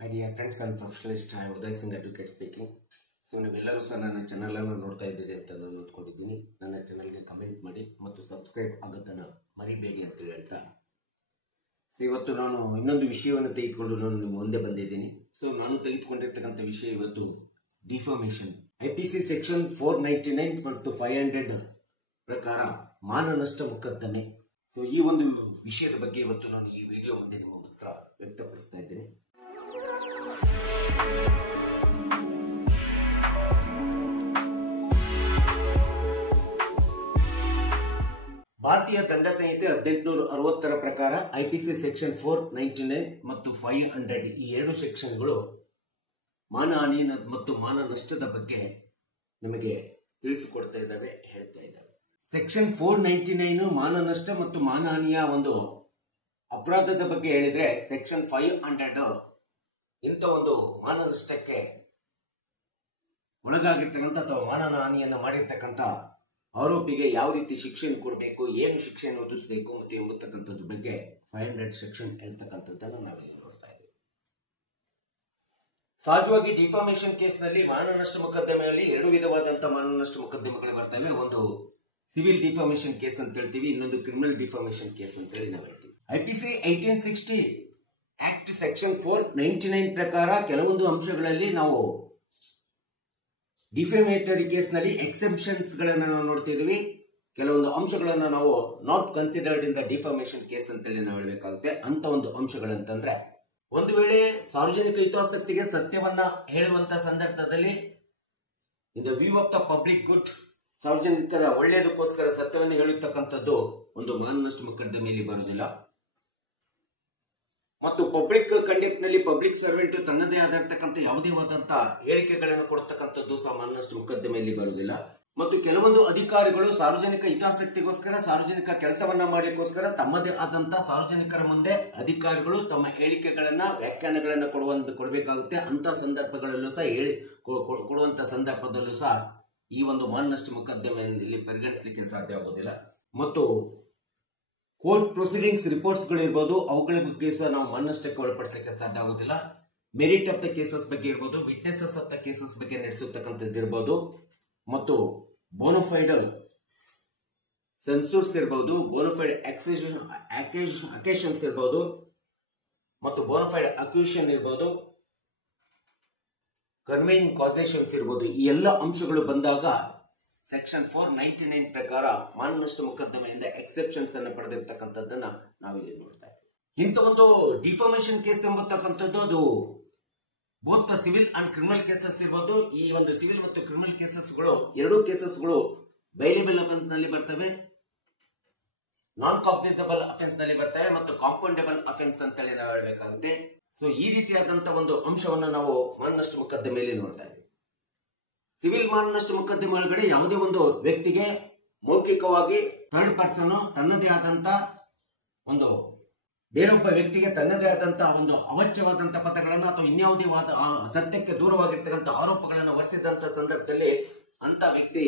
My dear friends and professionalists, I am Uday Singh Advocate speaking. So ನೀವೆಲ್ಲರೂ ಸಹ ನನ್ನ ಚಾನಲನ್ನು ನೋಡ್ತಾ ಇದ್ದೀರಿ ಅಂತ ನಾನು ಅಂದ್ಕೊಂಡಿದ್ದೀನಿ. ನನ್ನ ಚಾನಲ್ಗೆ ಕಮೆಂಟ್ ಮಾಡಿ ಮತ್ತು ಸಬ್ಸ್ಕ್ರೈಬ್ ಆಗೋದನ್ನು ಮರಿಬೇಡಿ ಅಂತ ಹೇಳ್ತಾ, ಸೊ ಇವತ್ತು ನಾನು ಇನ್ನೊಂದು ವಿಷಯವನ್ನು ತೆಗೆದುಕೊಂಡು ನಾನು ನಿಮ್ಮ ಮುಂದೆ ಬಂದಿದ್ದೀನಿ. ಸೊ ನಾನು ತೆಗೆದುಕೊಂಡಿರ್ತಕ್ಕಂಥ ವಿಷಯ ಇವತ್ತು ಡಿಫಾಮೇಷನ್. IPC ಸೆಕ್ಷನ್ 499 ಮತ್ತು 500 ಪ್ರಕಾರ ಮಾನನಷ್ಟ ಮೊಕದ್ದಮೆ. ಸೊ ಈ ಒಂದು ವಿಷಯದ ಬಗ್ಗೆ ಇವತ್ತು ನಾನು ಈ ವಿಡಿಯೋ ಮುಂದೆ ನಿಮ್ಮ ಹತ್ರ ವ್ಯಕ್ತಪಡಿಸ್ತಾ ಇದ್ದೇನೆ. ಭಾರತೀಯ ದಂಡ ಸಂಹಿತೆ 1860 ಪ್ರಕಾರ IPC ಸೆಕ್ಷನ್ 499 ಮತ್ತು 500 ಈ ಎರಡು ಸೆಕ್ಷನ್ಗಳು ಮಾನಹಾನಿ ಮತ್ತು ಮಾನ ನಷ್ಟದ ಬಗ್ಗೆ ನಮಗೆ ತಿಳಿಸಿಕೊಡ್ತಾ ಇದ್ದಾವೆ, ಹೇಳ್ತಾ ಇದ್ದಾವೆ. ಸೆಕ್ಷನ್ 499 ಮಾನ ನಷ್ಟ ಮತ್ತು ಮಾನಹಾನಿಯ ಒಂದು ಅಪರಾಧದ ಬಗ್ಗೆ ಹೇಳಿದ್ರೆ, ಸೆಕ್ಷನ್ 500 ಇಂಥ ಒಂದು ಮಾನ ನಷ್ಟಕ್ಕೆ ಒಳಗಾಗಿರ್ತಕ್ಕಂಥ ಅಥವಾ ಮಾನಹಾನಿಯನ್ನ ಮಾಡಿರ್ತಕ್ಕಂಥ ಆರೋಪಿಗೆ ಯಾವ ರೀತಿ ಶಿಕ್ಷೆಯನ್ನು ಕೊಡಬೇಕು, ಏನು ಶಿಕ್ಷೆಯನ್ನು ಒದಗಿಸಬೇಕು ಮತ್ತು ಎಂಬತಕ್ಕಂಥದ್ರ ಬಗ್ಗೆ 500 ಸೆಕ್ಷನ್ ಹೇಳ್ತಕ್ಕಂಥದ್ದನ್ನು ನಾವಿಲ್ಲಿ ನೋಡ್ತಾ ಇದ್ದೀವಿ. ಸಹಜವಾಗಿ ಡಿಫಾಮೇಷನ್ ಕೇಸ್ನಲ್ಲಿ ಮಾನನಷ್ಟ ಮೊಕದ್ದಮೆಯಲ್ಲಿ ಎರಡು ವಿಧವಾದಂತಹ ಮಾನನಷ್ಟ ಮೊಕದ್ದಮೆಗಳು ಬರ್ತವೆ. ಒಂದು ಸಿವಿಲ್ ಡಿಫಾಮೇಷನ್ ಕೇಸ್ ಅಂತ ಹೇಳ್ತೀವಿ, ಇನ್ನೊಂದು ಕ್ರಿಮಿನಲ್ ಡಿಫಾಮೇಷನ್ ಕೇಸ್ ಅಂತ ಹೇಳಿ ನಾವು ಹೇಳ್ತೀವಿ. IPC 1860 ಆಕ್ಟ್ ಸೆಕ್ಷನ್ 499 ಪ್ರಕಾರ ಕೆಲವೊಂದು ಅಂಶಗಳಲ್ಲಿ ನಾವು ಡಿಫಾಮೇಟರಿ ಕೇಸ್ನಲ್ಲಿ ಎಕ್ಸೆಪ್ಷನ್ಸ್ ಗಳನ್ನ ನಾವು ನೋಡ್ತಿದ್ವಿ. ಕೆಲವೊಂದು ಅಂಶಗಳನ್ನ ನಾವು not considered in the defamation case ಅಂತೇಳಿ ನಾವು ಹೇಳಬೇಕಾಗುತ್ತೆ. ಅಂತ ಒಂದು ಅಂಶಗಳಂತಂದ್ರೆ, ಒಂದು ವೇಳೆ ಸಾರ್ವಜನಿಕ ಹಿತಾಸಕ್ತಿಗೆ ಸತ್ಯವನ್ನ ಹೇಳುವಂತ ಸಂದರ್ಭದಲ್ಲಿ in the view of the public good, ಸಾರ್ವಜನಿಕರ ಒಳ್ಳೆಯದಕ್ಕೋಸ್ಕರ ಸತ್ಯವನ್ನು ಹೇಳತಕ್ಕಂಥದ್ದು ಒಂದು ಮಾನನಷ್ಟ ಮೊಕದ್ದಮೆಯಲ್ಲಿ ಬರುವುದಿಲ್ಲ. ಮತ್ತು ಪಬ್ಲಿಕ್ ಕಂಡಕ್ಟ್ ನಲ್ಲಿ ಪಬ್ಲಿಕ್ ಸರ್ವೆಂಟ್ ತನ್ನದೇ ಆಗಿರತಕ್ಕಂಥ ಯಾವುದೇ ಆದಂತಹ ಹೇಳಿಕೆಗಳನ್ನು ಕೊಡತಕ್ಕಂಥದ್ದು ಸಹ ಮಾನನಷ್ಟ ಮೊಕದ್ದಮೆಯಲ್ಲಿ ಬರುವುದಿಲ್ಲ. ಮತ್ತು ಕೆಲವೊಂದು ಅಧಿಕಾರಿಗಳು ಸಾರ್ವಜನಿಕ ಹಿತಾಸಕ್ತಿಗೋಸ್ಕರ, ಸಾರ್ವಜನಿಕ ಕೆಲಸವನ್ನ ಮಾಡ್ಲಿಕ್ಕೋಸ್ಕರ ತಮ್ಮದೇ ಆದಂತಹ ಸಾರ್ವಜನಿಕರ ಮುಂದೆ ಅಧಿಕಾರಿಗಳು ತಮ್ಮ ಹೇಳಿಕೆಗಳನ್ನ, ವ್ಯಾಖ್ಯಾನಗಳನ್ನ ಕೊಡಬೇಕಾಗುತ್ತೆ. ಅಂತ ಸಂದರ್ಭಗಳಲ್ಲೂ ಸಹ ಕೊಡುವಂತ ಸಂದರ್ಭದಲ್ಲೂ ಸಹ ಈ ಒಂದು ಮಾನನಷ್ಟ ಮೊಕದ್ದಮೆಯಲ್ಲಿ ಪರಿಗಣಿಸಲಿಕ್ಕೆ ಸಾಧ್ಯ ಆಗೋದಿಲ್ಲ. ಮತ್ತು ಕೋರ್ಟ್ ಪ್ರೊಸೀಡಿಂಗ್ಸ್ ರಿಪೋರ್ಟ್ಸ್ ಗಳು ಇರ್ಬೋದು, ಅವುಗಳ ಬಗ್ಗೆ ಸಹ ನಾವು ಮಾನನಷ್ಟಕ್ಕೆ ಒಳಪಡಿಸಲಿಕ್ಕೆ ಸಾಧ್ಯ ಆಗೋದಿಲ್ಲ. ಮೆರಿಟ್ ಆಫ್ ದ ಕೇಸಸ್ ಬಗ್ಗೆ ಇರ್ಬೋದು, ವಿಟ್ನೆಸಸ್ ಆಫ್ ದ ಕೇಸಸ್ ಬಗ್ಗೆ ನಡೆಸತಕ್ಕಂಥದ್ದು ಇರ್ಬೋದು, ಮತ್ತು ಬೋನಫೈಡ್ ಸೆನ್ಸೂರ್ಸ್ ಇರ್ಬೋದು, ಬೋನಫೈಡ್ ಅಕೇಶನ್ಸ್ ಇರ್ಬೋದು, ಮತ್ತು ಬೋನಫೈಡ್ ಅಕ್ಯೂಷನ್ ಇರ್ಬೋದು, ಕನ್ವೇಯಿಂಗ್ ಕಾಸೇಷನ್ಸ್ ಇರ್ಬೋದು. ಈ ಎಲ್ಲ ಅಂಶಗಳು ಬಂದಾಗ ಸೆಕ್ಷನ್ 499 ಪ್ರಕಾರ ಮಾನನಷ್ಟ ಮೊಕದ್ದಮೆಯಿಂದ ಎಕ್ಸೆಪ್ಷನ್ಸ್ ಅನ್ನು ಪಡೆದಿರ್ತಕ್ಕಂಥದ್ದನ್ನ ನಾವಿಲ್ಲಿ ನೋಡ್ತಾ ಇದ್ದೀವಿ. ಇಂಥ ಒಂದು ಡಿಫಾಮೇಷನ್ ಕೇಸ್ ಎಂಬತಕ್ಕಂಥದ್ದು ಅದು both civil and criminal cases ಇರ್ಬೋದು. ಈ ಒಂದು ಸಿವಿಲ್ ಮತ್ತು ಕ್ರಿಮಿನಲ್ ಕೇಸಸ್ಗಳು ಎರಡೂ ಕೇಸಸ್ಗಳು ಬೈಲೇಬಲ್ ಅಫೆನ್ಸ್ ನಲ್ಲಿ ಬರ್ತವೆ, ನಾನ್ ಕಾಗ್ನಿಸಬಲ್ ಅಫೆನ್ಸ್ ನಲ್ಲಿ ಬರ್ತವೆ ಮತ್ತು ಕಾಂಪೌಂಡೇಬಲ್ ಅಫೆನ್ಸ್ ಅಂತೇಳಿ ನಾವು ಹೇಳಬೇಕಾಗುತ್ತೆ. ಸೊ ಈ ರೀತಿಯಾದಂತಹ ಒಂದು ಅಂಶವನ್ನು ನಾವು ಮಾನನಷ್ಟ ಮೊಕದ್ದಮೆಯಲ್ಲಿ ನೋಡ್ತಾ ಇದ್ದೀವಿ. ಸಿವಿಲ್ ಮಾನನಷ್ಟ ಮೊಕದ್ದಮೆ ಒಳಗಡೆ ಯಾವುದೇ ಒಂದು ವ್ಯಕ್ತಿಗೆ ಮೌಖಿಕವಾಗಿ ಥರ್ಡ್ ಪರ್ಸನ್ ತನ್ನದೇ ಆದಂತ ಒಂದು ಬೇರೊಬ್ಬ ವ್ಯಕ್ತಿಗೆ ತನ್ನದೇ ಆದಂತಹ ಒಂದು ಅವಾಚ್ಯವಾದಂತಹ ಪದಗಳನ್ನು ಅಥವಾ ಇನ್ಯಾವುದೇ ಸತ್ಯಕ್ಕೆ ದೂರವಾಗಿರ್ತಕ್ಕಂಥ ಆರೋಪಗಳನ್ನು ಹೊರಿಸಿದಂತ ಸಂದರ್ಭದಲ್ಲಿ ಅಂತ ವ್ಯಕ್ತಿ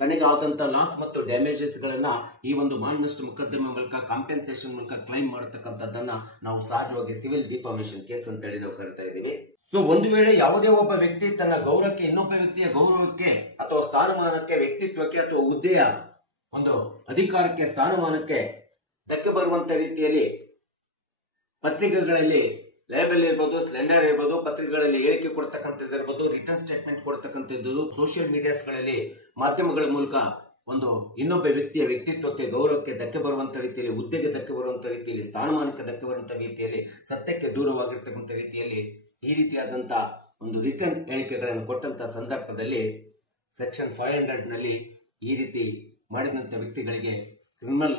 ತನಗೆ ಆದಂತಹ ಲಾಸ್ ಮತ್ತು ಡ್ಯಾಮೇಜಸ್ ಗಳನ್ನ ಈ ಒಂದು ಮಾನನಷ್ಟ ಮೊಕದ್ದಮೆ ಮೂಲಕ, ಕಾಂಪೆನ್ಸೇಷನ್ ಮೂಲಕ ಕ್ಲೈಮ್ ಮಾಡತಕ್ಕಂಥದ್ದನ್ನ ನಾವು ಸಹಜವಾಗಿ ಸಿವಿಲ್ ಡಿಫಾಮೇಷನ್ ಕೇಸ್ ಅಂತ ಹೇಳಿ ನಾವು ಕರಿತಾ ಇದ್ದೀವಿ. ಸೊ ಒಂದು ವೇಳೆ ಯಾವುದೇ ಒಬ್ಬ ವ್ಯಕ್ತಿ ತನ್ನ ಗೌರವಕ್ಕೆ, ಇನ್ನೊಬ್ಬ ವ್ಯಕ್ತಿಯ ಗೌರವಕ್ಕೆ ಅಥವಾ ಸ್ಥಾನಮಾನಕ್ಕೆ, ವ್ಯಕ್ತಿತ್ವಕ್ಕೆ ಅಥವಾ ಹುದ್ದೆಯ ಒಂದು ಅಧಿಕಾರಕ್ಕೆ, ಸ್ಥಾನಮಾನಕ್ಕೆ ಧಕ್ಕೆ ಬರುವಂತ ರೀತಿಯಲ್ಲಿ ಪತ್ರಿಕೆಗಳಲ್ಲಿ ಲೇಬಲ್ ಇರ್ಬೋದು, ಸ್ಲೆಂಡರ್ ಇರ್ಬೋದು, ಪತ್ರಿಕೆಗಳಲ್ಲಿ ಹೇಳಿಕೆ ಕೊಡ್ತಕ್ಕಂಥದ್ದು ಇರ್ಬೋದು, ರಿಟರ್ನ್ ಸ್ಟೇಟ್ಮೆಂಟ್ ಕೊಡ್ತಕ್ಕಂಥದ್ದು, ಸೋಷಿಯಲ್ ಮೀಡಿಯಾಸ್ಗಳಲ್ಲಿ ಮಾಧ್ಯಮಗಳ ಮೂಲಕ ಒಂದು ಇನ್ನೊಬ್ಬ ವ್ಯಕ್ತಿಯ ವ್ಯಕ್ತಿತ್ವಕ್ಕೆ, ಗೌರವಕ್ಕೆ ಧಕ್ಕೆ ಬರುವಂತ ರೀತಿಯಲ್ಲಿ, ಹುದ್ದೆಗೆ ಧಕ್ಕೆ ಬರುವಂತ ರೀತಿಯಲ್ಲಿ, ಸ್ಥಾನಮಾನಕ್ಕೆ ಧಕ್ಕೆ ಬರುವಂತ ರೀತಿಯಲ್ಲಿ, ಸತ್ಯಕ್ಕೆ ದೂರವಾಗಿರ್ತಕ್ಕಂಥ ರೀತಿಯಲ್ಲಿ ಈ ರೀತಿಯಾದಂತಹ ಒಂದು ರಿಟರ್ನ್ ಹೇಳಿಕೆಗಳನ್ನು ಕೊಟ್ಟಂತ ಸಂದರ್ಭದಲ್ಲಿ ಸೆಕ್ಷನ್ 500 ನಲ್ಲಿ ಈ ರೀತಿ ಮಾಡಿದಂತ ವ್ಯಕ್ತಿಗಳಿಗೆ ಕ್ರಿಮಿನಲ್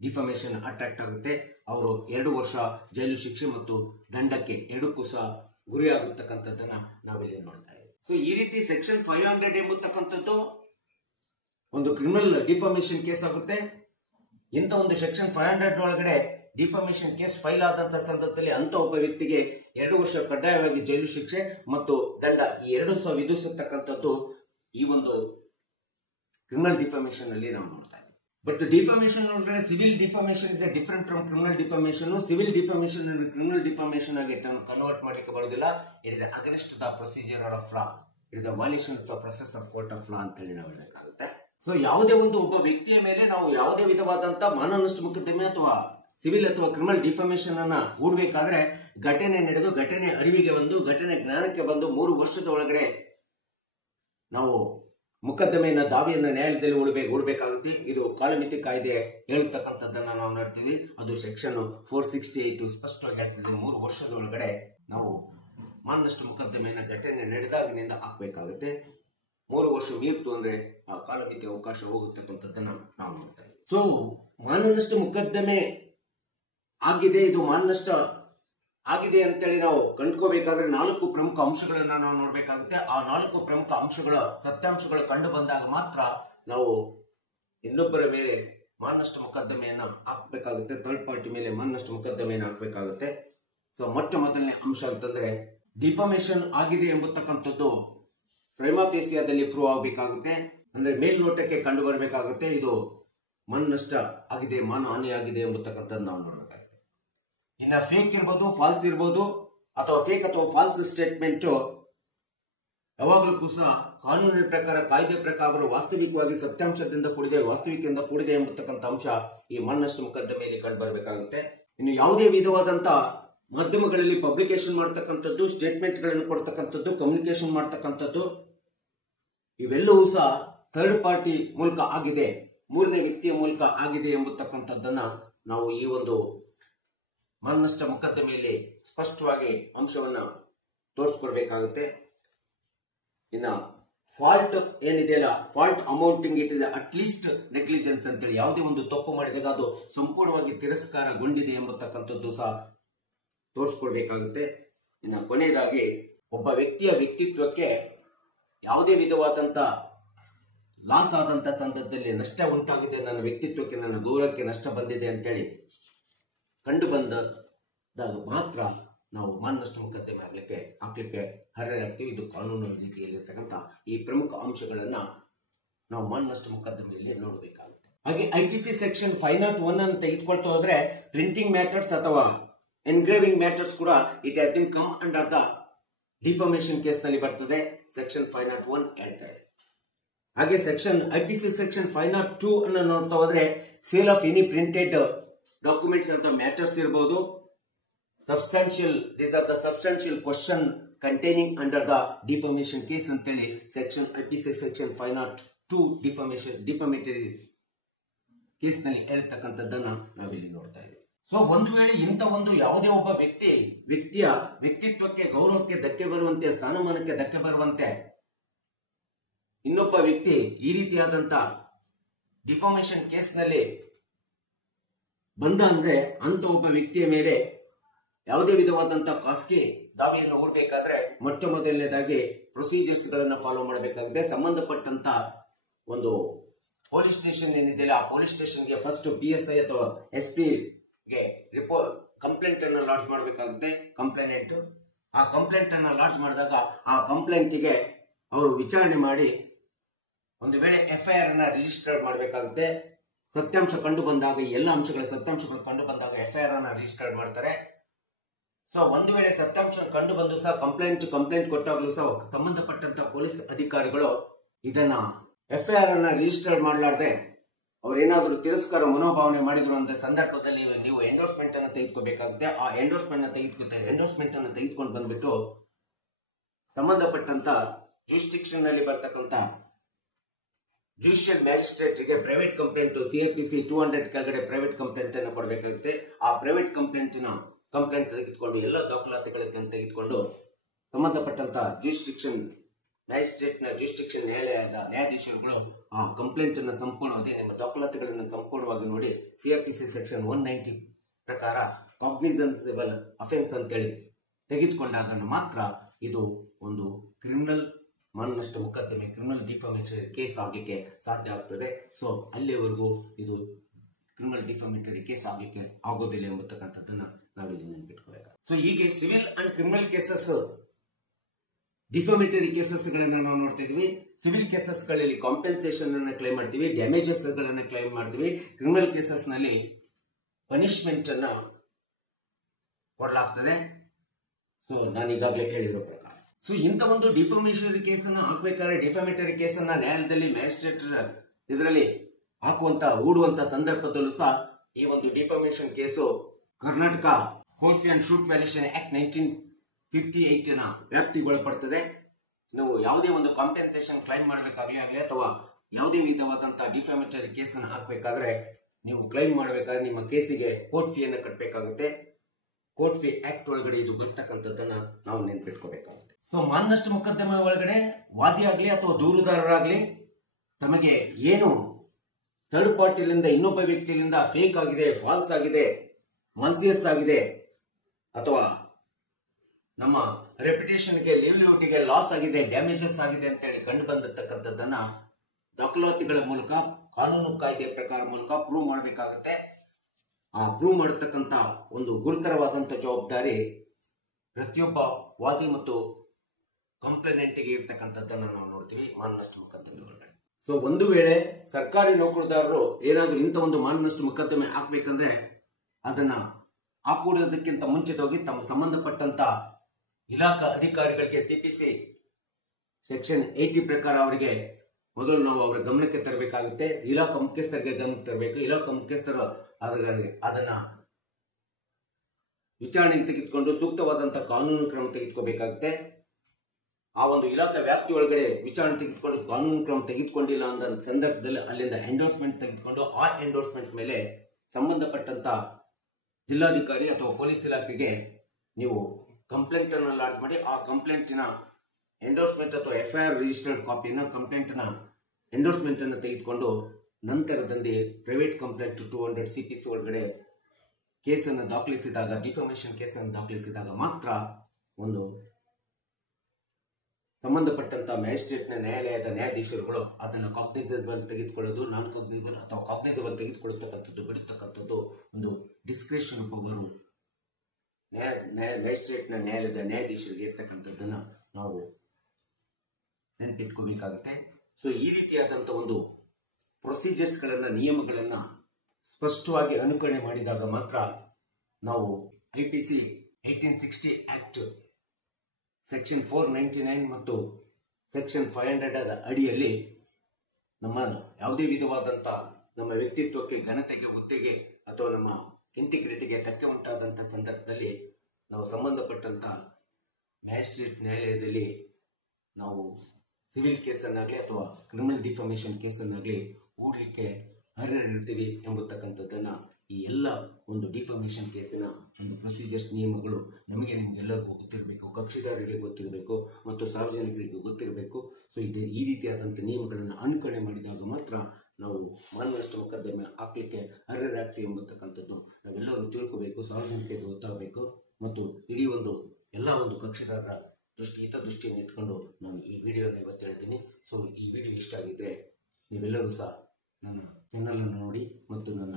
ಡಿಫಾಮೇಷನ್ ಅಟ್ರಾಕ್ಟ್ ಆಗುತ್ತೆ. ಅವರು 2 ವರ್ಷ ಜೈಲು ಶಿಕ್ಷೆ ಮತ್ತು ದಂಡಕ್ಕೆ ಎರಡಕ್ಕೂ ಸಹ ಗುರಿಯಾಗುತ್ತಕ್ಕಂಥದ್ದನ್ನ ನಾವಿಲ್ಲಿ ನೋಡ್ತಾ ಇದ್ದೀವಿ. ಸೊ ಈ ರೀತಿ ಸೆಕ್ಷನ್ 500 ಎಂಬತಕ್ಕಂಥದ್ದು ಒಂದು ಕ್ರಿಮಿನಲ್ ಡಿಫಾಮೇಷನ್ ಕೇಸ್ ಆಗುತ್ತೆ. ಇಂಥ ಒಂದು ಸೆಕ್ಷನ್ 500 ಒಳಗಡೆ ಡಿಫಾಮೇಷನ್ ಕೇಸ್ ಫೈಲ್ ಆದಂತ ಸಂದರ್ಭದಲ್ಲಿ ಅಂತ ಒಬ್ಬ ವ್ಯಕ್ತಿಗೆ 2 ವರ್ಷ ಕಡ್ಡಾಯವಾಗಿ ಜೈಲು ಶಿಕ್ಷೆ ಮತ್ತು ದಂಡ ಈ ಎರಡೂ ಸಹ ವಿಧಿಸತಕ್ಕಂಥದ್ದು ಈ ಒಂದು ಕ್ರಿಮಿನಲ್ ಡಿಫಾಮೇಷನ್ ಅಲ್ಲಿ ನಾವು ನೋಡ್ತಾ ಇದ್ದೀವಿ. ಬಟ್ ಡಿಫಾಮೇಶನ್ ಒಳಗಡೆ civil defamation is different from criminal defamation. Civil defamation criminal defamation ಆಗಿ ಕನ್ವರ್ಟ್ ಮಾಡ್ಲಿಕ್ಕೆ ಬರೋದಿಲ್ಲ. It is against the procedure of law, it is the violation of the process of court of law ಅಂತ ಹೇಳಿ ನಾವು ಹೇಳಬೇಕಾಗುತ್ತೆ. So ಯಾವುದೇ ಒಂದು ಒಬ್ಬ ವ್ಯಕ್ತಿಯ ಮೇಲೆ ನಾವು ಯಾವುದೇ ವಿಧವಾದಂತ ಮಾನನಷ್ಟ ಮೊಕದ್ದಮೆ ಅಥವಾ ಸಿವಿಲ್ ಅಥವಾ ಕ್ರಿಮಿನಲ್ ಡಿಫಾಮೇಶನ್ ಅನ್ನ ಹೂಡಬೇಕಾದ್ರೆ ಘಟನೆ ನಡೆದು ಘಟನೆ ಅರಿವಿಗೆ ಬಂದು ಘಟನೆ ಜ್ಞಾನಕ್ಕೆ ಬಂದು 3 ವರ್ಷದ ಒಳಗಡೆ ನಾವು ಮೊಕದ್ದಮೆಯನ್ನ ದಾವಿಯನ್ನ ನ್ಯಾಯಾಲಯದಲ್ಲಿ ಹೂಡಬೇಕಾಗುತ್ತೆ. ಇದು ಕಾಲಮಿತಿ ಕಾಯ್ದೆ ಹೇಳ್ತಕ್ಕಂಥದ್ದನ್ನ ನಾವು ನೋಡ್ತೀವಿ. ಅದು ಸೆಕ್ಷನ್ 468 ಸ್ಪಷ್ಟವಾಗಿ ಹೇಳ್ತಿದೆ 3 ವರ್ಷದ ಒಳಗಡೆ ನಾವು ಮಾನನಷ್ಟ ಮೊಕದ್ದಮೆಯನ್ನ ಘಟನೆ ನಡೆದಾಗಿನಿಂದ ಹಾಕ್ಬೇಕಾಗುತ್ತೆ. 3 ವರ್ಷ ಮೀರ್ತು ಅಂದ್ರೆ ಆ ಕಾಲಮಿತಿ ಅವಕಾಶ ಹೋಗತಕ್ಕಂಥದ್ದನ್ನ ನಾವು ನೋಡ್ತಾ ಇದ್ದೀವಿ. ಸೊ ಮಾನನಷ್ಟ ಮೊಕದ್ದಮೆ ಆಗಿದೆ, ಇದು ಮಾನನಷ್ಟ ಆಗಿದೆ ಅಂತೇಳಿ ನಾವು ಕಂಡ್ಕೋಬೇಕಾದ್ರೆ 4 ಪ್ರಮುಖ ಅಂಶಗಳನ್ನ ನಾವು ನೋಡ್ಬೇಕಾಗುತ್ತೆ. ಆ 4 ಪ್ರಮುಖ ಅಂಶಗಳ ಸತ್ಯಾಂಶಗಳು ಕಂಡು ಬಂದಾಗ ಮಾತ್ರ ನಾವು ಇನ್ನೊಬ್ಬರ ಮೇಲೆ ಮಾನನಷ್ಟ ಮೊಕದ್ದಮೆಯನ್ನ ಹಾಕ್ಬೇಕಾಗುತ್ತೆ, ಥರ್ಡ್ ಪಾರ್ಟಿ ಮೇಲೆ ಮಾನನಷ್ಟ ಮೊಕದ್ದಮೆಯನ್ನ ಹಾಕ್ಬೇಕಾಗುತ್ತೆ. ಸೊ ಮೊದಲನೇ ಅಂಶ ಅಂತಂದ್ರೆ ಡಿಫಾಮೇಶನ್ ಆಗಿದೆ ಎಂಬತಕ್ಕಂಥದ್ದು ಪ್ರೈಮಾ ಫೇಸಿಯಾದಲ್ಲಿ ಪ್ರೂವ್ ಆಗಬೇಕಾಗುತ್ತೆ. ಅಂದ್ರೆ ಮೇಲ್ನೋಟಕ್ಕೆ ಕಂಡು ಬರಬೇಕಾಗುತ್ತೆ ಇದು ಮಾನನಷ್ಟ ಆಗಿದೆ, ಮಾನಹಾನಿ ಆಗಿದೆ ಎಂಬತಕ್ಕಂಥದ್ದು ನಾವು ನೋಡಬೇಕಾಗುತ್ತೆ. ಇನ್ನ ಫೇಕ್ ಇರ್ಬೋದು, ಫಾಲ್ಸ್ ಇರ್ಬೋದು, ಅಥವಾ ಫೇಕ್ ಅಥವಾ ಫಾಲ್ಸ್ ಸ್ಟೇಟ್ಮೆಂಟ್ ಯಾವಾಗಲೂ ಸಹ ಕಾನೂನಿನ ಪ್ರಕಾರ ಕಾಯ್ದೆ ಪ್ರಕಾರ ವಾಸ್ತವಿಕವಾಗಿ ಸತ್ಯಾಂಶದಿಂದ ಕೂಡಿದೆ ಎಂಬತಕ್ಕಂಥ ಅಂಶ ಈ ಮಾನನಷ್ಟ ಮೊಕದ್ದಮೆಯಲ್ಲಿ ಕಂಡು ಬರಬೇಕಾಗುತ್ತೆ. ಇನ್ನು ಯಾವುದೇ ವಿಧವಾದಂತ ಮಾಧ್ಯಮಗಳಲ್ಲಿ ಪಬ್ಲಿಕೇಶನ್ ಮಾಡತಕ್ಕಂಥದ್ದು, ಸ್ಟೇಟ್ಮೆಂಟ್ ಗಳನ್ನು ಕೊಡ್ತಕ್ಕಂಥದ್ದು, ಕಮ್ಯುನಿಕೇಶನ್ ಮಾಡತಕ್ಕಂಥದ್ದು ಇವೆಲ್ಲವೂ ಸಹ ಥರ್ಡ್ ಪಾರ್ಟಿ ಮೂಲಕ ಆಗಿದೆ, 3ನೇ ವ್ಯಕ್ತಿಯ ಮೂಲಕ ಆಗಿದೆ ಎಂಬತಕ್ಕಂಥದ್ದನ್ನ ನಾವು ಈ ಒಂದು ಮಾನನಷ್ಟ ಮೊಕದ್ದಮೆಯಲ್ಲಿ ಸ್ಪಷ್ಟವಾಗಿ ಅಂಶವನ್ನ ತೋರಿಸ್ಕೊಡ್ಬೇಕಾಗುತ್ತೆ. ಇನ್ನ ಫಾಲ್ಟ್ ಏನಿದೆಯಲ್ಲ, fault amounting it is at least negligence ಅಂತೇಳಿ ಯಾವುದೇ ಒಂದು ತಪ್ಪು ಮಾಡಿದಾಗ ಅದು ಸಂಪೂರ್ಣವಾಗಿ ತಿರಸ್ಕಾರಗೊಂಡಿದೆ ಎಂಬತಕ್ಕಂಥದ್ದು ಸಹ ತೋರಿಸ್ಕೊಡ್ಬೇಕಾಗುತ್ತೆ. ಇನ್ನು ಕೊನೆಯದಾಗಿ ಒಬ್ಬ ವ್ಯಕ್ತಿಯ ವ್ಯಕ್ತಿತ್ವಕ್ಕೆ ಯಾವುದೇ ವಿಧವಾದಂತ ಲಾಸ್ ಆದಂತ ಸಂದರ್ಭದಲ್ಲಿ ನಷ್ಟ ಉಂಟಾಗಿದೆ, ನನ್ನ ವ್ಯಕ್ತಿತ್ವಕ್ಕೆ ನನ್ನ ಗೌರವಕ್ಕೆ ನಷ್ಟ ಬಂದಿದೆ ಅಂತೇಳಿ ಕಂಡು ಬಂದಾಗ ಮಾತ್ರ ನಾವು ಮಾನನಷ್ಟ ಮೊಕದ್ದಮೆ ಹಾಕ್ಲಿಕ್ಕೆ ಅರ್ಹರಾಗ್ತೀವಿ. ಇದು ಕಾನೂನು ರೀತಿಯಲ್ಲಿರ್ತಕ್ಕಂಥ ಈ ಪ್ರಮುಖ ಅಂಶಗಳನ್ನ ನಾವು ಮಾನನಷ್ಟ ಮೊಕದ್ದಮೆಯಲ್ಲಿ ನೋಡಬೇಕಾಗುತ್ತೆ. ಹಾಗೆ ಐಪಿಸಿ ಸೆಕ್ಷನ್ 501 ಅನ್ನು ತೆಗೆದುಕೊಳ್ತಾ ಹೋದ್ರೆ ಪ್ರಿಂಟಿಂಗ್ ಮ್ಯಾಟರ್ಸ್ ಅಥವಾ ಎನ್ಗ್ರೇವಿಂಗ್ ಮ್ಯಾಟರ್ಸ್ ಕೂಡ it has been come under the defamation case ನಲ್ಲಿ ಬರ್ತದೆ. ಸೆಕ್ಷನ್ 501 ಹೇಳ್ತಾ ಇದೆ. ಹಾಗೆ ಐಪಿಸಿ ಸೆಕ್ಷನ್ 502 ಅನ್ನು ನೋಡ್ತಾ ಹೋದ್ರೆ sale of any printed documents ಅಂತ ಮ್ಯಾಟರ್ಸ್ ಇರಬಹುದು. these are the substantial question containing under the defamation case ಅಂತೇಳಿ IPC ಸೆಕ್ಷನ್ 502 ಡಿಫಾಮೇಟರಿ ಕೇಸ್ ನಲ್ಲಿ ಹೇಳ್ತಕ್ಕಂಥದ್ದನ್ನ ನಾವಿಲ್ಲಿ ನೋಡ್ತಾ ಇದ್ದೀವಿ. ಸೊ ಒಂದು ವೇಳೆ ಇಂಥ ಒಂದು ಯಾವುದೇ ಒಬ್ಬ ವ್ಯಕ್ತಿಯ ವ್ಯಕ್ತಿತ್ವಕ್ಕೆ ಗೌರವಕ್ಕೆ ಧಕ್ಕೆ ಬರುವಂತೆ, ಸ್ಥಾನಮಾನಕ್ಕೆ ಧಕ್ಕೆ ಬರುವಂತೆ ಇನ್ನೊಬ್ಬ ವ್ಯಕ್ತಿ ಈ ರೀತಿಯಾದಂತ ಡಿಫಾಮೇಶನ್ ಕೇಸ್ ನಲ್ಲಿ ಬಂದ ಅಂದ್ರೆ ಅಂತ ಒಬ್ಬ ವ್ಯಕ್ತಿಯ ಮೇಲೆ ಯಾವುದೇ ವಿಧವಾದಂತಹ ಖಾಸಗಿ ದಾವೆಯನ್ನು ಹೂಡಬೇಕಾದ್ರೆ ಮೊದಲನೇದಾಗಿ ಪ್ರೊಸೀಜರ್ಸ್ ಗಳನ್ನ ಫಾಲೋ ಮಾಡಬೇಕಾಗಿದೆ. ಸಂಬಂಧಪಟ್ಟಂತ ಒಂದು ಪೊಲೀಸ್ ಸ್ಟೇಷನ್ ಏನಿದೆಯಲ್ಲ ಆ ಪೊಲೀಸ್ ಸ್ಟೇಷನ್ಗೆ ಫಸ್ಟ್ PSI ಅಥವಾ SP ಗೆ ಕಂಪ್ಲೇಂಟ್ ಅನ್ನು ಲಾಂಚ್ ಮಾಡಬೇಕಾಗುತ್ತೆ. ಆ ಕಂಪ್ಲೇಂಟ್ ಅನ್ನು ಲಾಂಚ್ ಮಾಡಿದಾಗ ಆ ಕಂಪ್ಲೇಂಟ್ಗೆ ಅವರು ವಿಚಾರಣೆ ಮಾಡಿ ಒಂದು ವೇಳೆ FIR ಅನ್ನ ರಿಜಿಸ್ಟರ್ ಮಾಡಬೇಕಾಗುತ್ತೆ. ಸತ್ಯಾಂಶ ಕಂಡು ಬಂದಾಗ ಎಲ್ಲ ಅಂಶಗಳ ಸತ್ಯಾಂಶಗಳು ಕಂಡು ಬಂದಾಗ FIR ಅನ್ನ ರಿಜಿಸ್ಟರ್ ಮಾಡ್ತಾರೆ. ಸೊ ಒಂದು ವೇಳೆ ಸತ್ಯಾಂಶ ಕಂಡು ಬಂದು ಸಹ ಕಂಪ್ಲೇಂಟ್ ಕೊಟ್ಟಾಗಲೂ ಸಹ ಸಂಬಂಧಪಟ್ಟಂತ ಪೊಲೀಸ್ ಅಧಿಕಾರಿಗಳು ಇದನ್ನ FIR ಅನ್ನ ರಿಜಿಸ್ಟರ್ ಮಾಡಲಾರ್ದೆ ಅವ್ರೇನಾದ್ರೂ ತಿರಸ್ಕಾರ ಮನೋಭಾವನೆ ಮಾಡಿದ್ರು ಅಂತ ಸಂದರ್ಭದಲ್ಲಿ ನೀವು ಎಂಡೋರ್ಸ್ಮೆಂಟ್ ಅನ್ನು ತೆಗೆದುಕೋಬೇಕಾಗುತ್ತೆ. ಆ ಎಂಡೋರ್ಸ್ಮೆಂಟ್ ಅನ್ನು ತೆಗೆದುಕೊಂಡು ಬಂದ್ಬಿಟ್ಟು ಸಂಬಂಧಪಟ್ಟಂತ ಜೂರಿಸ್ಡಿಕ್ಷನ್ ನಲ್ಲಿ ಬರ್ತಕ್ಕಂತ ಜುಡಿಷಿಯಲ್ ಮ್ಯಾಜಿಸ್ಟ್ರೇಟ್ ಗೆ ಪ್ರೈವೇಟ್ ಕಂಪ್ಲೇಂಟ್ CIPC 200 ಕೆಳಗಡೆ ಪ್ರೈವೇಟ್ ಕಂಪ್ಲೇಂಟ್ ಅನ್ನು ಕೊಡಬೇಕಾಗುತ್ತೆ. ಆ ಪ್ರೈವೇಟ್ ಕಂಪ್ಲೇಂಟ್ ತೆಗೆದುಕೊಂಡು ಎಲ್ಲ ದಾಖಲಾತಿಗಳನ್ನು ತೆಗೆದುಕೊಂಡು ಸಂಬಂಧಪಟ್ಟಂತ ಜುಡಿಷಿಯಲ್ ಜುಡಿಷಿಯಲ್ ನ್ಯಾಯಾಲಯದ ನ್ಯಾಯಾಧೀಶರುಗಳು ಆ ಕಂಪ್ಲೇಂಟ್ ಅನ್ನು ಸಂಪೂರ್ಣವಾಗಿ ನಿಮ್ಮ ದಾಖಲಾತಿಗಳನ್ನು ಸಂಪೂರ್ಣವಾಗಿ ನೋಡಿ CIPC ಸೆಕ್ಷನ್ 190 ಪ್ರಕಾರ ಕಾಗ್ನಿಸೆನ್ಸಿಬಲ್ ಅಫೆನ್ಸ್ ಅಂತೇಳಿ ತೆಗೆದುಕೊಂಡಾಗ ಮಾತ್ರ ಇದು ಒಂದು ಕ್ರಿಮಿನಲ್ ಮಾನನಷ್ಟ ಮೊಕದ್ದಮೆ, ಕ್ರಿಮಿನಲ್ ಡಿಫಾಮೇಟರಿ ಕೇಸ್ ಆಗಲಿಕ್ಕೆ ಸಾಧ್ಯ ಆಗ್ತದೆ. ಸೊ ಅಲ್ಲಿವರೆಗೂ ಇದು ಕ್ರಿಮಿನಲ್ ಡಿಫಾಮೇಟರಿ ಕೇಸ್ ಆಗಲಿಕ್ಕೆ ಆಗೋದಿಲ್ಲ ಎಂಬತಕ್ಕಂಥದ್ದನ್ನ ನಾವಿಲ್ಲಿ ನೆನಪಿಟ್ಕೋಬೇಕು. ಸೊ ಹೀಗೆ ಸಿವಿಲ್ ಅಂಡ್ ಕ್ರಿಮಿನಲ್ ಕೇಸಸ್ ಡಿಫಾಮೇಟರಿ ಕೇಸಸ್ಗಳನ್ನ ನಾವು ನೋಡ್ತಾ ಇದ್ವಿ. ಸಿವಿಲ್ ಕೇಸಸ್ಗಳಲ್ಲಿ ಕಾಂಪೆನ್ಸೇಷನ್ ಅನ್ನು ಕ್ಲೈಮ್ ಮಾಡ್ತೀವಿ, ಡ್ಯಾಮೇಜಸ್ ಗಳನ್ನ ಕ್ಲೈಮ್ ಮಾಡ್ತೀವಿ. ಕ್ರಿಮಿನಲ್ ಕೇಸಸ್ ನಲ್ಲಿ ಪನಿಷ್ಮೆಂಟ್ ಅನ್ನ ಕೊಡಲಾಗ್ತದೆ. ಸೊ ನಾನು ಈಗಾಗಲೇ ಹೇಳಿರೋ ಪ್ರಕಾರ. ಸೊ ಇಂಥ ಒಂದು ಡಿಫಾಮೇಷನರಿ ಕೇಸನ್ನು ಹಾಕ್ಬೇಕಾದ್ರೆ ಡಿಫಾಮೇಟರಿ ಕೇಸನ್ನ ನ್ಯಾಯಾಲಯದಲ್ಲಿ ಮ್ಯಾಜಿಸ್ಟ್ರೇಟ್ ಇದರಲ್ಲಿ ಹೂಡುವಂತ ಸಂದರ್ಭದಲ್ಲೂ ಸಹ ಈ ಒಂದು defamation case Karnataka court fee and shoot valuation act 1958 ನ ವ್ಯಾಪ್ತಿಗೊಳಪಡ್ತದೆ. ನೀವು ಯಾವುದೇ ಒಂದು ಕಾಂಪೆನ್ಸೇಷನ್ ಕ್ಲೈಮ್ ಮಾಡಬೇಕಾಗಲಿ ಅಥವಾ ಯಾವುದೇ ವಿಧವಾದಂತಹ ಡಿಫಾಮೇಟರಿ ಕೇಸನ್ನು ಹಾಕಬೇಕಾದ್ರೆ ನೀವು ಕ್ಲೈಮ್ ಮಾಡಬೇಕಾದ್ರೆ ನಿಮ್ಮ ಕೇಸಿಗೆ ಕೋರ್ಟ್ ಫೀ ಅನ್ನು ಕಟ್ಟಬೇಕಾಗುತ್ತೆ. ಕೋರ್ಟ್ ಫೀ ಆಕ್ಟ್ ಒಳಗಡೆ ಇದು ಬರ್ತಕ್ಕಂಥದ್ದನ್ನ ನಾವು ನೆನ್ಪಿಟ್ಕೋಬೇಕಾಗುತ್ತೆ. ಸೊ ಮಾನನಷ್ಟ ಮೊಕದ್ದಮೆ ಒಳಗಡೆ ವಾದಿ ಆಗ್ಲಿ ಅಥವಾ ದೂರುದಾರರಾಗ್ಲಿ ತಮಗೆ ಏನು ಥರ್ಡ್ ಪಾರ್ಟಿಲಿಂದ ಇನ್ನೊಬ್ಬ ವ್ಯಕ್ತಿಯಿಂದ ಫೇಕ್ ಆಗಿದೆ, ಫಾಲ್ಸ್ ಆಗಿದೆ, ಮಲ್ಸಿಯಸ್ ಆಗಿದೆ ಅಥವಾ ನಮ್ಮ ರೆಪ್ಯುಟೇಷನ್ಗೆ ಲಿವ್ಲಿಹುಡ್ಗೆ ಲಾಸ್ ಆಗಿದೆ, ಡ್ಯಾಮೇಜಸ್ ಆಗಿದೆ ಅಂತೇಳಿ ಕಂಡು ಬಂದಿರತಕ್ಕಂಥದ್ದನ್ನ ದಾಖಲಾತಿಗಳ ಮೂಲಕ ಕಾನೂನು ಕಾಯ್ದೆ ಪ್ರಕಾರ ಮೂಲಕ ಪ್ರೂವ್ ಮಾಡಬೇಕಾಗುತ್ತೆ. ಆ ಪ್ರೂವ್ ಮಾಡತಕ್ಕಂತ ಒಂದು ಗುರುತರವಾದಂತ ಜವಾಬ್ದಾರಿ ಪ್ರತಿಯೊಬ್ಬ ವಾದಿ ಮತ್ತು ಕಂಪ್ಲೇನೆಂಟ್ಗೆ ಇರ್ತಕ್ಕಂಥದ್ದನ್ನ ನಾವು ನೋಡ್ತೀವಿ ಮಾನನಷ್ಟ ಮೊಕದ್ದಮೆ ಒಳಗಡೆ. ಸೊ ಒಂದು ವೇಳೆ ಸರ್ಕಾರಿ ನೌಕರದಾರರು ಏನಾದ್ರೂ ಇಂಥ ಒಂದು ಮಾನನಷ್ಟ ಮೊಕದ್ದಮೆ ಹಾಕ್ಬೇಕಂದ್ರೆ ಅದನ್ನ ಹಾಕೂಡೋದಕ್ಕಿಂತ ಮುಂಚಿತವಾಗಿ ತಮ್ಮ ಸಂಬಂಧಪಟ್ಟಂತ ಇಲಾಖಾ ಅಧಿಕಾರಿಗಳಿಗೆ ಸಿಪಿಸಿ ಸೆಕ್ಷನ್ 80 ಪ್ರಕಾರ ಅವರಿಗೆ ಮೊದಲು ನಾವು ಅವರ ಗಮನಕ್ಕೆ ತರಬೇಕಾಗುತ್ತೆ. ಇಲಾಖಾ ಮುಖ್ಯಸ್ಥರಿಗೆ ಗಮನಕ್ಕೆ ತರಬೇಕು. ಇಲಾಖಾ ಮುಖ್ಯಸ್ಥರು ಅದನ್ನ ವಿಚಾರಣೆಗೆ ತೆಗೆದುಕೊಂಡು ಸೂಕ್ತವಾದಂತಹ ಕಾನೂನು ಕ್ರಮ ತೆಗೆದುಕೋಬೇಕಾಗುತ್ತೆ. ಆ ಒಂದು ಇಲಾಖೆ ವ್ಯಾಪ್ತಿ ಒಳಗಡೆ ವಿಚಾರಣೆ ತೆಗೆದುಕೊಂಡು ಕಾನೂನು ಕ್ರಮ ತೆಗೆದುಕೊಂಡಿಲ್ಲ ಅಂದ ಸಂದರ್ಭದಲ್ಲಿ ಅಲ್ಲಿಂದ ಎಂಡೋರ್ಸ್ಮೆಂಟ್ ತೆಗೆದುಕೊಂಡು ಆ ಎಂಡೋರ್ಸ್ಮೆಂಟ್ ಮೇಲೆ ಸಂಬಂಧಪಟ್ಟಂತ ಜಿಲ್ಲಾಧಿಕಾರಿ ಅಥವಾ ಪೊಲೀಸ್ ಇಲಾಖೆಗೆ ನೀವು ಕಂಪ್ಲೇಂಟ್ ಅನ್ನು ಲಾಂಚ್ ಮಾಡಿ ಆ ಕಂಪ್ಲೇಂಟಿನ ಎಂಡೋರ್ಸ್ಮೆಂಟ್ ಅಥವಾ FIR ರಿಜಿಸ್ಟರ್ಡ್ ಕಾಪಿನ ಕಂಪ್ಲೇಂಟ್ನ ಎಂಡೋರ್ಸ್ಮೆಂಟ್ ಅನ್ನು ತೆಗೆದುಕೊಂಡು ನಂತರದಲ್ಲಿ ಪ್ರೈವೇಟ್ ಕಂಪ್ಲೇಂಟ್ 200 CPC ಒಳಗಡೆ ಕೇಸನ್ನು ದಾಖಲಿಸಿದಾಗ, ಡಿಫಾಮೇಷನ್ ಕೇಸನ್ನು ದಾಖಲಿಸಿದಾಗ ಮಾತ್ರ ಒಂದು ಸಂಬಂಧಪಟ್ಟಂತ ಮ್ಯಾಜಿಸ್ಟ್ರೇಟ್ನ ನ್ಯಾಯಾಲಯದ ನ್ಯಾಯಾಧೀಶರುಗಳು ಅದನ್ನು ಕಾಗ್ನಿಸಬಲ್ ತೆಗೆದುಕೊಳ್ಳೋದು, ನಾನ್ ಕಾಗ್ನಿಸಬಲ್ ಅಥವಾ ಕಾಗ್ನಿಸಬಲ್ ತೆಗೆದುಕೊಳ್ಳತಕ್ಕಂಥದ್ದು ಬಿಡುತ್ತಕ್ಕಂಥದ್ದು ಒಂದು ಡಿಸ್ಕ್ರಿಷನ್ ಪವರು ಮ್ಯಾಜಿಸ್ಟ್ರೇಟ್ನ ನ್ಯಾಯಾಲಯದ ನ್ಯಾಯಾಧೀಶರಿಗೆ ಇರ್ತಕ್ಕಂಥದ್ದನ್ನ ನಾವು ನೆನಪಿಟ್ಕೋಬೇಕಾಗುತ್ತೆ. ಸೊ ಈ ರೀತಿಯಾದಂತಹ ಒಂದು ಪ್ರೊಸೀಜರ್ಸ್ಗಳನ್ನ, ನಿಯಮಗಳನ್ನ ಸ್ಪಷ್ಟವಾಗಿ ಅನುಕರಣೆ ಮಾಡಿದಾಗ ಮಾತ್ರ ನಾವು IPC 1860 ಆಕ್ಟ್ ಸೆಕ್ಷನ್ 499 ಮತ್ತು ಸೆಕ್ಷನ್ 500 ಅಡಿಯಲ್ಲಿ ನಮ್ಮ ಯಾವುದೇ ವಿಧವಾದಂತ ನಮ್ಮ ವ್ಯಕ್ತಿತ್ವಕ್ಕೆ, ಘನತೆಗೆ, ಹುದ್ದೆಗೆ ಅಥವಾ ನಮ್ಮ ಇಂಟಿಗ್ರಿಟಿಗೆ ಧಕ್ಕೆ ಉಂಟಾದಂತ ಸಂದರ್ಭದಲ್ಲಿ ನಾವು ಸಂಬಂಧಪಟ್ಟಂತ ಮ್ಯಾಜಿಸ್ಟ್ರೇಟ್ ನ್ಯಾಯಾಲಯದಲ್ಲಿ ನಾವು ಸಿವಿಲ್ ಕೇಸನ್ನಾಗಲಿ ಅಥವಾ ಕ್ರಿಮಿನಲ್ ಡಿಫಾಮೇಷನ್ ಕೇಸನ್ನಾಗಲಿ ಹೂಡಲಿಕ್ಕೆ ಅರ್ಹರಿರ್ತೀವಿ ಎಂಬತಕ್ಕಂಥದ್ದನ್ನ ಈ ಎಲ್ಲ ಒಂದು ಡಿಫಾಮೇಷನ್ ಕೇಸಿನ ಒಂದು ಪ್ರೊಸೀಜರ್ಸ್, ನಿಯಮಗಳು ನಮಗೆ ನಿಮ್ಗೆಲ್ಲರಿಗೂ ಗೊತ್ತಿರಬೇಕು, ಕಕ್ಷಿದಾರರಿಗೆ ಗೊತ್ತಿರಬೇಕು ಮತ್ತು ಸಾರ್ವಜನಿಕರಿಗೆ ಗೊತ್ತಿರಬೇಕು. ಸೊ ಈ ರೀತಿಯಾದಂಥ ನಿಯಮಗಳನ್ನು ಅನುಕರಣೆ ಮಾಡಿದಾಗ ಮಾತ್ರ ನಾವು ಮಾನನಷ್ಟ ಮೊಕದ್ದಮೆ ಹಾಕ್ಲಿಕ್ಕೆ ಅರ್ಹರಾಗ್ತೀವಿ ಎಂಬತಕ್ಕಂಥದ್ದು ನಾವೆಲ್ಲರೂ ತಿಳ್ಕೋಬೇಕು, ಸಾರ್ವಜನಿಕರಿಗೆ ಗೊತ್ತಾಗಬೇಕು. ಮತ್ತು ಇಡೀ ಒಂದು ಎಲ್ಲ ಒಂದು ಕಕ್ಷಿದಾರರ ಹಿತದೃಷ್ಟಿಯನ್ನು ಇಟ್ಕೊಂಡು ನಾನು ಈ ವಿಡಿಯೋನ ಇವತ್ತು ಹೇಳ್ತೀನಿ. ಸೊ ಈ ವಿಡಿಯೋ ಇಷ್ಟ ಆಗಿದ್ರೆ ನೀವೆಲ್ಲರೂ ಸಹ ನನ್ನ ಚಾನಲನ್ನು ನೋಡಿ ಮತ್ತು ನನ್ನ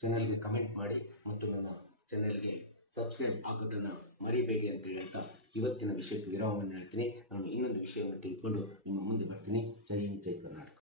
ಚಾನಲ್ಗೆ ಕಮೆಂಟ್ ಮಾಡಿ ಮತ್ತು ನನ್ನ ಚಾನಲ್ಗೆ ಸಬ್ಸ್ಕ್ರೈಬ್ ಆಗೋದನ್ನು ಮರಿಬೇಡಿ ಅಂತ ಹೇಳ್ತಾ ಇವತ್ತಿನ ವಿಷಯಕ್ಕೆ ವಿರಾಮವನ್ನು ಹೇಳ್ತೀನಿ. ನಾನು ಇನ್ನೊಂದು ವಿಷಯವನ್ನು ತೆಗೆದುಕೊಂಡು ನಿಮ್ಮ ಮುಂದೆ ಬರ್ತೀನಿ. ಜೈ ಹಿಂದ್, ಜೈ ಕರ್ನಾಟಕ.